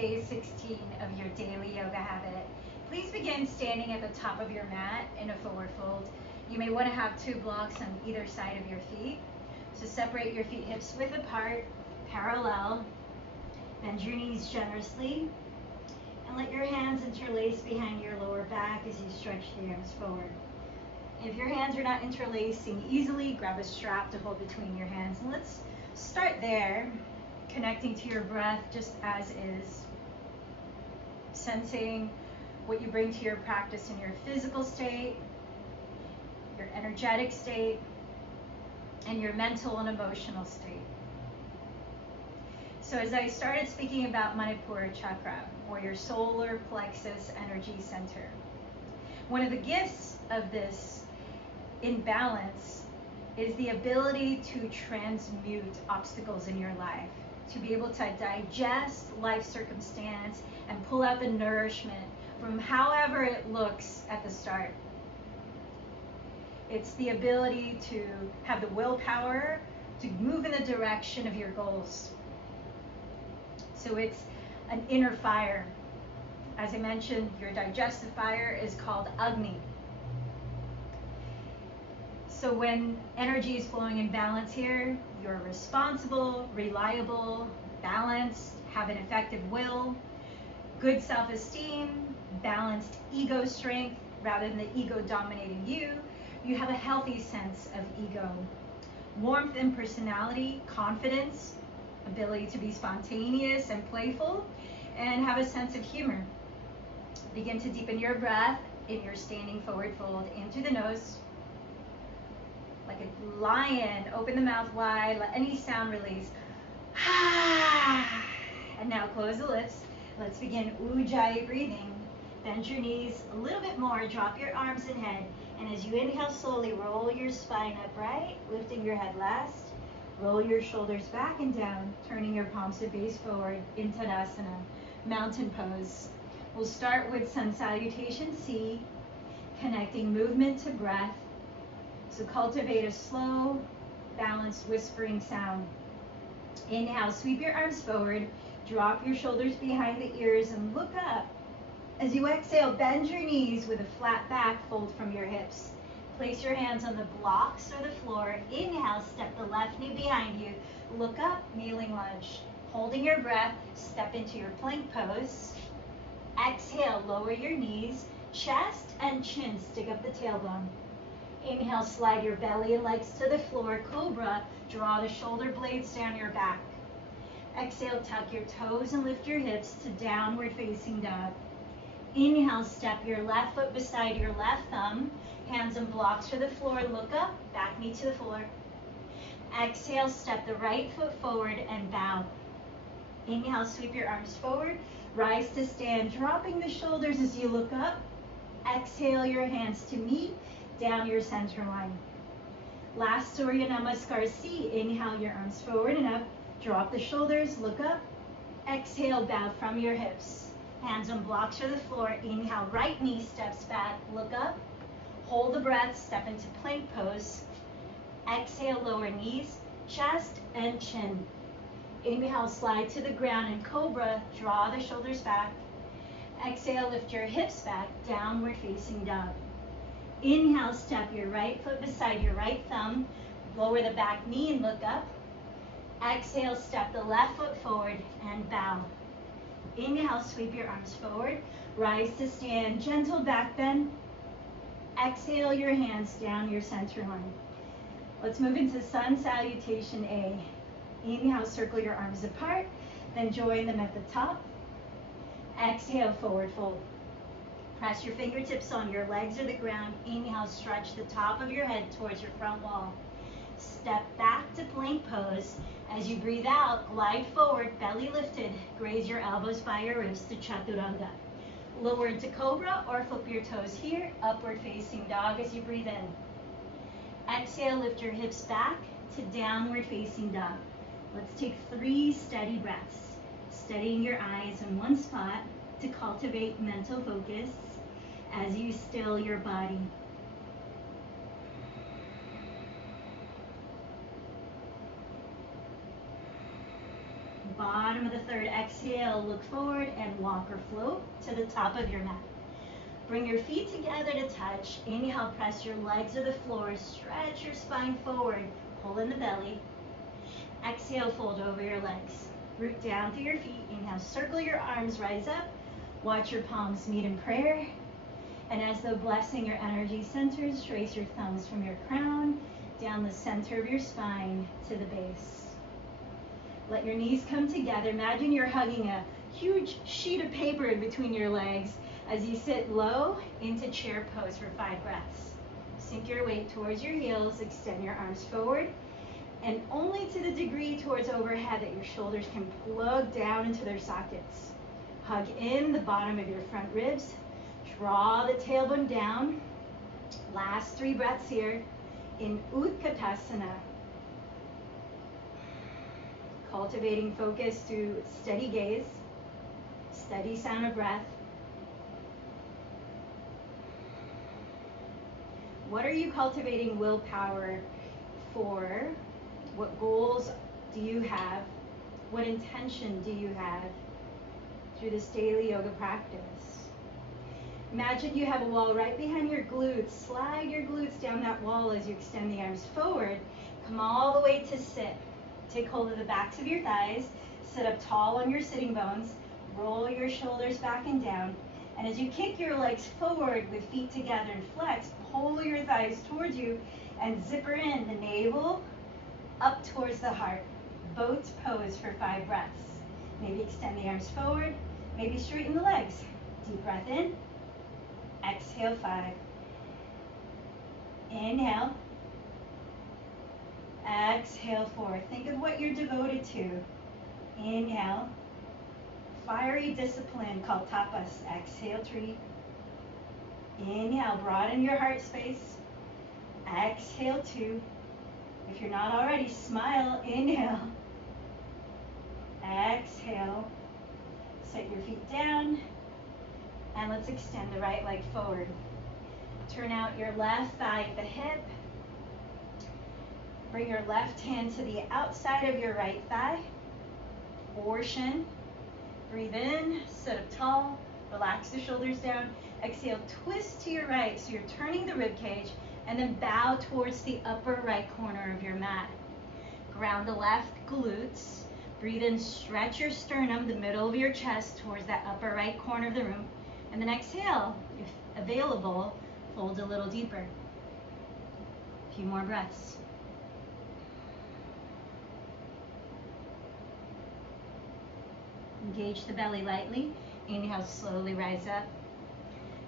day 16 of your daily yoga habit. Please begin standing at the top of your mat in a forward fold. You may want to have 2 blocks on either side of your feet. So separate your feet hips width apart, parallel. Bend your knees generously. And let your hands interlace behind your lower back as you stretch the arms forward. If your hands are not interlacing easily, grab a strap to hold between your hands. And let's start there, connecting to your breath just as is. Sensing what you bring to your practice in your physical state, your energetic state, and your mental and emotional state. So as I started speaking about Manipura Chakra, or your solar plexus energy center, one of the gifts of this imbalance is the ability to transmute obstacles in your life, to be able to digest life circumstance and pull out the nourishment from however it looks at the start. It's the ability to have the willpower to move in the direction of your goals. So it's an inner fire. As I mentioned, your digestive fire is called Agni. So when energy is flowing in balance here, you're responsible, reliable, balanced, have an effective will, good self-esteem, balanced ego strength rather than the ego dominating you. You have a healthy sense of ego, warmth in personality, confidence, ability to be spontaneous and playful, and have a sense of humor. Begin to deepen your breath in your standing forward fold into the nose. Like a lion, open the mouth wide, let any sound release. And now close the lips. Let's begin Ujjayi breathing. Bend your knees a little bit more, drop your arms and head. And as you inhale slowly, roll your spine upright, lifting your head last. Roll your shoulders back and down, turning your palms to face forward in Tadasana, mountain pose. We'll start with Sun Salutation C, connecting movement to breath. So cultivate a slow, balanced, whispering sound. Inhale, sweep your arms forward, drop your shoulders behind the ears and look up. As you exhale, bend your knees with a flat back, fold from your hips. Place your hands on the blocks or the floor. Inhale, step the left knee behind you. Look up, kneeling lunge. Holding your breath, step into your plank pose. Exhale, lower your knees, chest and chin, stick up the tailbone. Inhale, slide your belly and legs to the floor, cobra, draw the shoulder blades down your back. Exhale, tuck your toes and lift your hips to downward facing dog. Inhale, step your left foot beside your left thumb, hands and blocks to the floor, look up, back knee to the floor. Exhale, step the right foot forward and bow. Inhale, sweep your arms forward, rise to stand, dropping the shoulders as you look up. Exhale, your hands to meet, down your center line. Last Surya Namaskar C. Inhale your arms forward and up. Drop the shoulders, look up. Exhale, bow from your hips. Hands on blocks to the floor. Inhale, right knee steps back, look up. Hold the breath, step into plank pose. Exhale, lower knees, chest and chin. Inhale, slide to the ground in cobra, draw the shoulders back. Exhale, lift your hips back, downward facing dog. Inhale, step your right foot beside your right thumb, lower the back knee and look up. Exhale, step the left foot forward and bow. Inhale, sweep your arms forward, rise to stand, gentle back bend. Exhale, your hands down your center line. Let's move into Sun Salutation A. Inhale, circle your arms apart, then join them at the top. Exhale, forward fold. Press your fingertips on your legs or the ground. Inhale, stretch the top of your head towards your front wall. Step back to plank pose. As you breathe out, glide forward, belly lifted. Graze your elbows by your ribs to Chaturanga. Lower into Cobra or flip your toes here. Upward facing dog as you breathe in. Exhale, lift your hips back to downward facing dog. Let's take 3 steady breaths. Steadying your eyes in one spot to cultivate mental focus as you still your body. Bottom of the third, exhale, look forward and walk or float to the top of your mat. Bring your feet together to touch. Inhale, press your legs to the floor. Stretch your spine forward. Pull in the belly. Exhale, fold over your legs. Root down through your feet. Inhale, circle your arms, rise up. Watch your palms meet in prayer. And as though blessing your energy centers, trace your thumbs from your crown down the center of your spine to the base. Let your knees come together. Imagine you're hugging a huge sheet of paper in between your legs as you sit low into chair pose for 5 breaths. Sink your weight towards your heels, extend your arms forward, and only to the degree towards overhead that your shoulders can plug down into their sockets. Hug in the bottom of your front ribs, draw the tailbone down. Last 3 breaths here in Utkatasana. Cultivating focus through steady gaze, steady sound of breath. What are you cultivating willpower for? What goals do you have? What intention do you have through this daily yoga practice? Imagine you have a wall right behind your glutes. Slide your glutes down that wall as you extend the arms forward. Come all the way to sit. Take hold of the backs of your thighs. Sit up tall on your sitting bones. Roll your shoulders back and down. And as you kick your legs forward with feet together and flex, pull your thighs towards you and zipper in the navel up towards the heart. Boat pose for 5 breaths. Maybe extend the arms forward. Maybe straighten the legs. Deep breath in. Exhale, 5. Inhale. Exhale, 4. Think of what you're devoted to. Inhale. Fiery discipline called tapas. Exhale, 3. Inhale, broaden your heart space. Exhale, 2. If you're not already, smile. Inhale. Exhale. Set your feet down. And let's extend the right leg forward. Turn out your left thigh at the hip. Bring your left hand to the outside of your right thigh or shin. Breathe in, sit up tall, relax the shoulders down. Exhale, twist to your right, so you're turning the rib cage, and then bow towards the upper right corner of your mat. Ground the left glutes. Breathe in, stretch your sternum, the middle of your chest, towards that upper right corner of the room. And then exhale, if available, fold a little deeper. A few more breaths. Engage the belly lightly. Inhale, slowly rise up.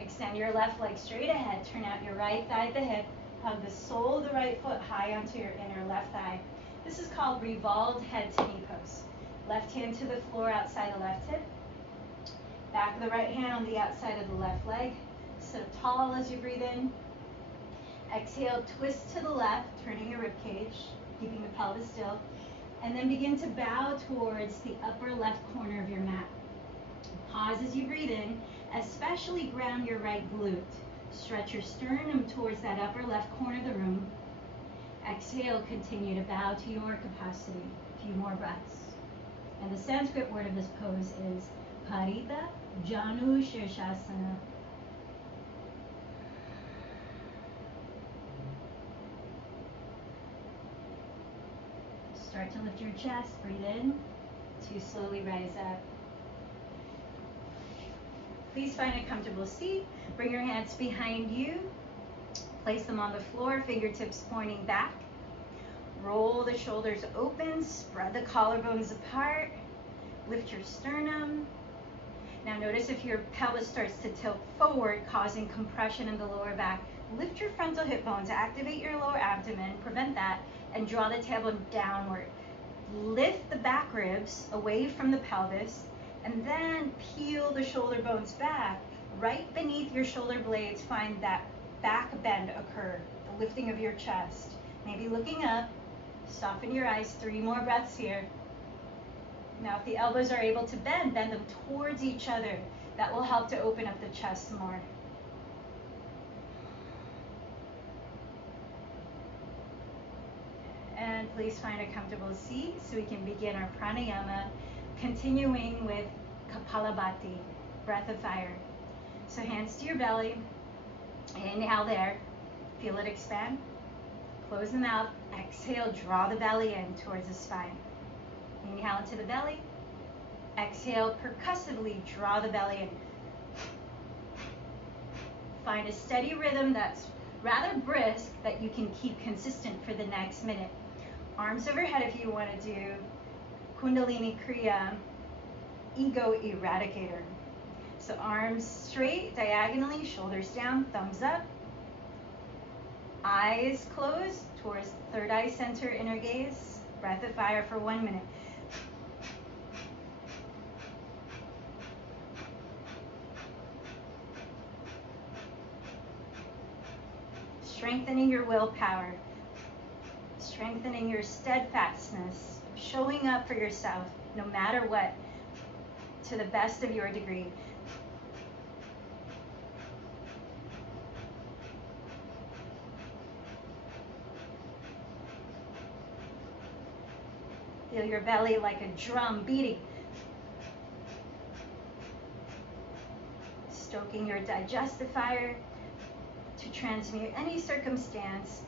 Extend your left leg straight ahead. Turn out your right thigh at the hip. Hug the sole of the right foot high onto your inner left thigh. This is called revolved head to knee pose. Left hand to the floor outside the left hip. Back of the right hand on the outside of the left leg. Sit up tall as you breathe in. Exhale, twist to the left, turning your rib cage, keeping the pelvis still. And then begin to bow towards the upper left corner of your mat. Pause as you breathe in, especially ground your right glute. Stretch your sternum towards that upper left corner of the room. Exhale, continue to bow to your capacity. A few more breaths. And the Sanskrit word of this pose is Parita Janu Shirshasana. Start to lift your chest, breathe in, to slowly rise up. Please find a comfortable seat. Bring your hands behind you. Place them on the floor, fingertips pointing back. Roll the shoulders open, spread the collarbones apart. Lift your sternum. Now notice if your pelvis starts to tilt forward, causing compression in the lower back. Lift your frontal hip bones, activate your lower abdomen, prevent that, and draw the tailbone downward. Lift the back ribs away from the pelvis, and then peel the shoulder bones back. Right beneath your shoulder blades, find that back bend occur, the lifting of your chest. Maybe looking up, soften your eyes, 3 more breaths here. Now if the elbows are able to bend them towards each other. That will help to open up the chest more. And please find a comfortable seat so we can begin our pranayama Continuing with Kapalabhati, breath of fire. So hands to your belly. Inhale there. Feel it expand. Close the mouth. Exhale, draw the belly in towards the spine. Inhale into the belly. Exhale, percussively draw the belly in. Find a steady rhythm that's rather brisk that you can keep consistent for the next minute. Arms overhead if you want to do Kundalini Kriya, Ego Eradicator. So arms straight, diagonally, shoulders down, thumbs up. Eyes closed towards third eye center, inner gaze. Breath of fire for 1 minute. Strengthening your willpower, strengthening your steadfastness, showing up for yourself no matter what, to the best of your degree. Feel your belly like a drum beating. Stoking your digestive fire to transmute any circumstance,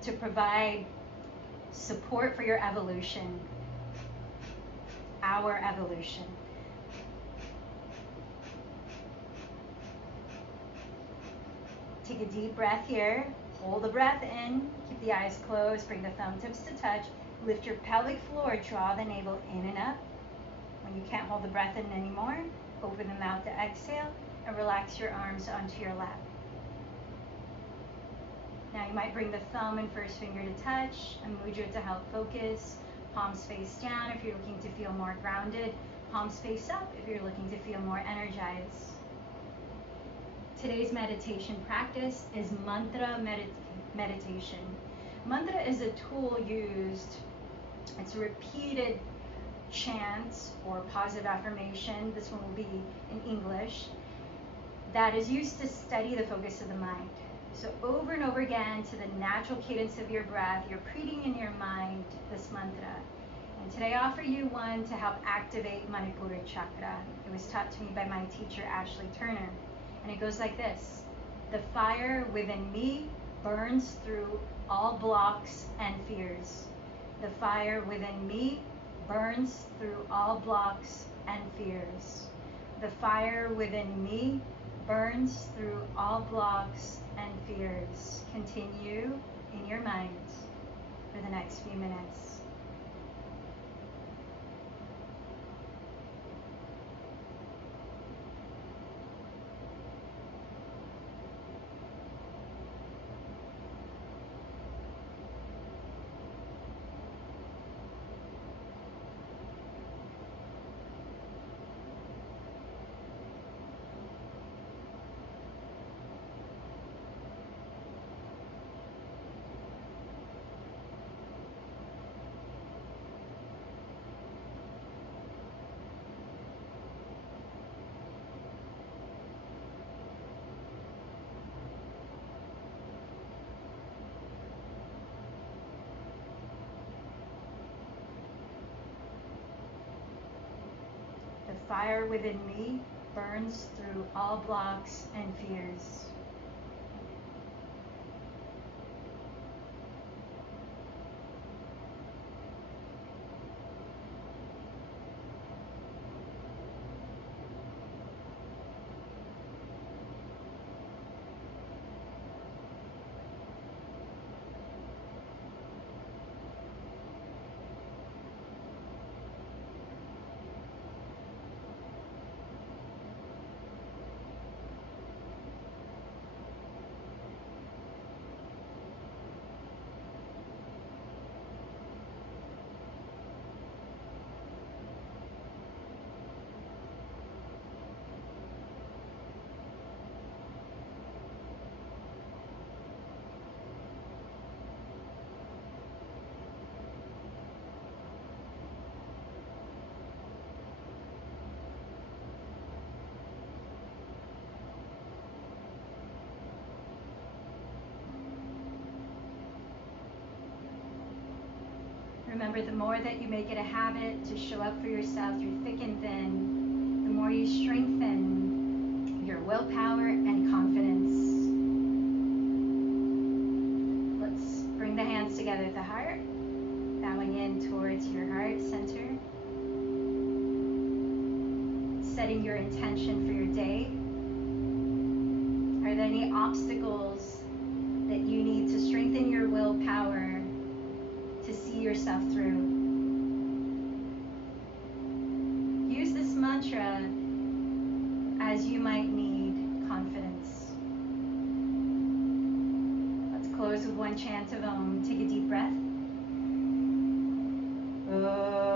to provide support for your evolution, our evolution. Take a deep breath here. Hold the breath in. Keep the eyes closed. Bring the thumb tips to touch. Lift your pelvic floor. Draw the navel in and up. When you can't hold the breath in anymore, open the mouth to exhale and relax your arms onto your lap. Now you might bring the thumb and first finger to touch, a mudra to help focus. Palms face down if you're looking to feel more grounded. Palms face up if you're looking to feel more energized. Today's meditation practice is mantra meditation. Mantra is a tool used, it's a repeated chant or positive affirmation, this one will be in English, that is used to steady the focus of the mind. So over and over again, to the natural cadence of your breath, you're repeating in your mind this mantra. And today I offer you one to help activate Manipura Chakra. It was taught to me by my teacher, Ashley Turner. And it goes like this: the fire within me burns through all blocks and fears. The fire within me burns through all blocks and fears. The fire within me burns through all blocks and fears. Continue in your mind for the next few minutes. The fire within me burns through all blocks and fears. Remember, the more that you make it a habit to show up for yourself through thick and thin, the more you strengthen your willpower and confidence. Let's bring the hands together at the heart, bowing in towards your heart center. Setting your intention for your day. Are there any obstacles that you need to strengthen your willpower to see yourself through? Use this mantra as you might need confidence. Let's close with one chant of Om. Take a deep breath. Om.